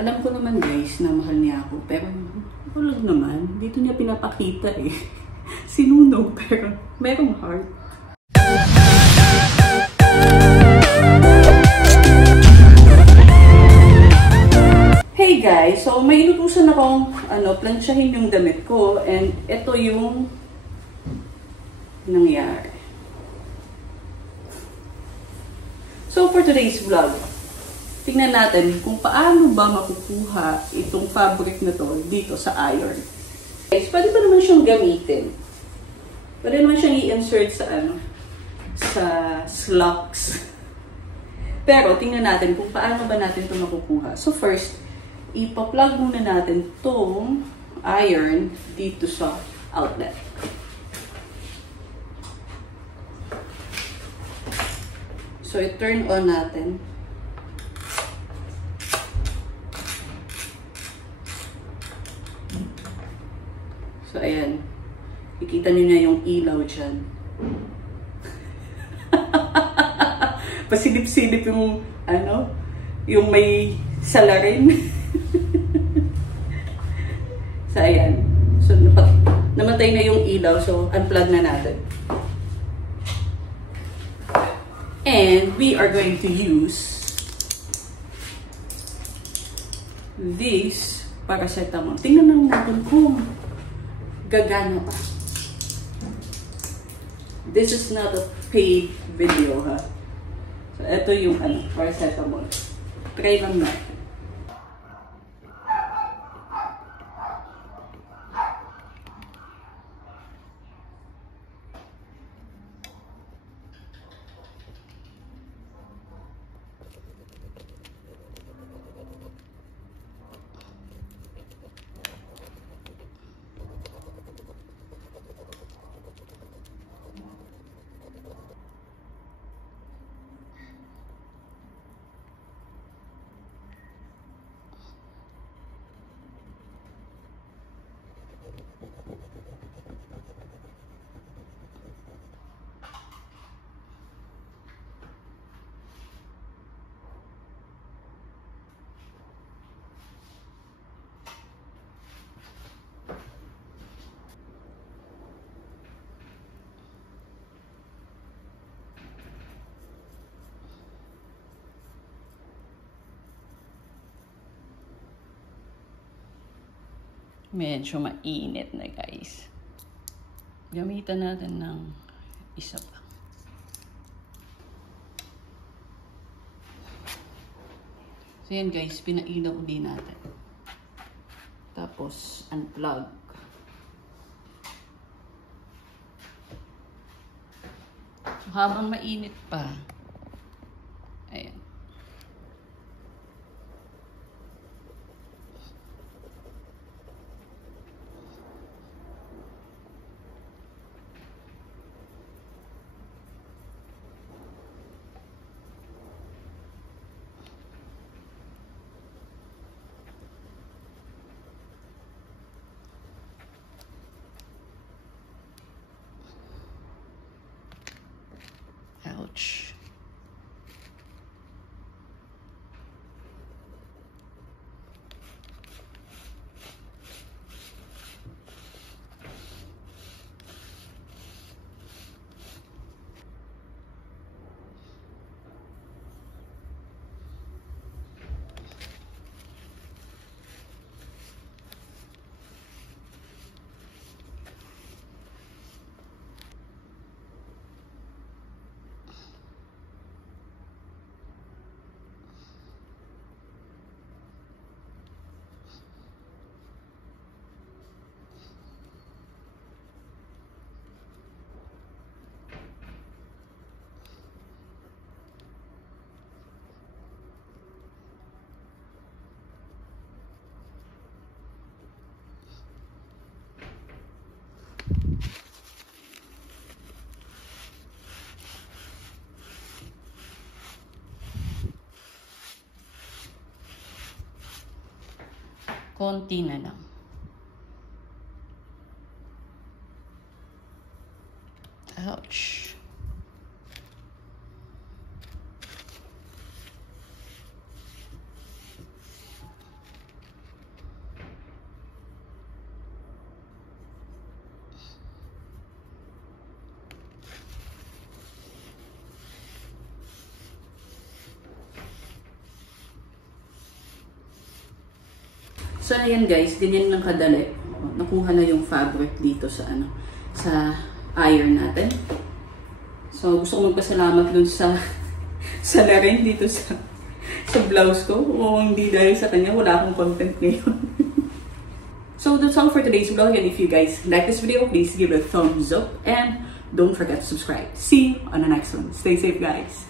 Alam ko naman guys na mahal niya ako, pero wala naman. Dito niya pinapakita eh. Sinunog, pero merong heart. Hey guys, so may inutusan akong plansyahin yung damit ko, and ito yung nangyari. So for today's vlog, tingnan natin kung paano ba makukuha itong fabric na to dito sa iron. Guys, pwede pa naman siyang gamitin. Pwede naman siyang i-insert sa sa slacks. Pero tingnan natin kung paano ba natin ito makukuha. So first, ipa-plug muna natin tong iron dito sa outlet. So, i-turn on natin. So, ayan. Ikita nyo na yung ilaw dyan. Pasilip-silip yung, yung may salarin. So, ayan. So, namatay na yung ilaw. So, unplug na natin. And we are going to use this paracetamol. Tingnan lang natin kung gagana pa. This is not a paid video, ha? So, ito yung paracetamol. Try lang natin. Medyo mainit na guys. Gamitan natin ng isa pa. So yan guys, pinailaw din natin. Tapos unplug. So, habang mainit pa, ayan. Ouch. Konti na lang. Ouch. So, ayan guys, ganyan lang kadali. Nakuha na yung fabric dito sa sa iron natin. So, gusto ko magpasalamat dun sa salarin dito sa blouse ko. O hindi dahil sa kanya, wala akong content ngayon. So, that's all for today's vlog. And if you guys like this video, please give it a thumbs up. And don't forget to subscribe. See you on the next one. Stay safe, guys.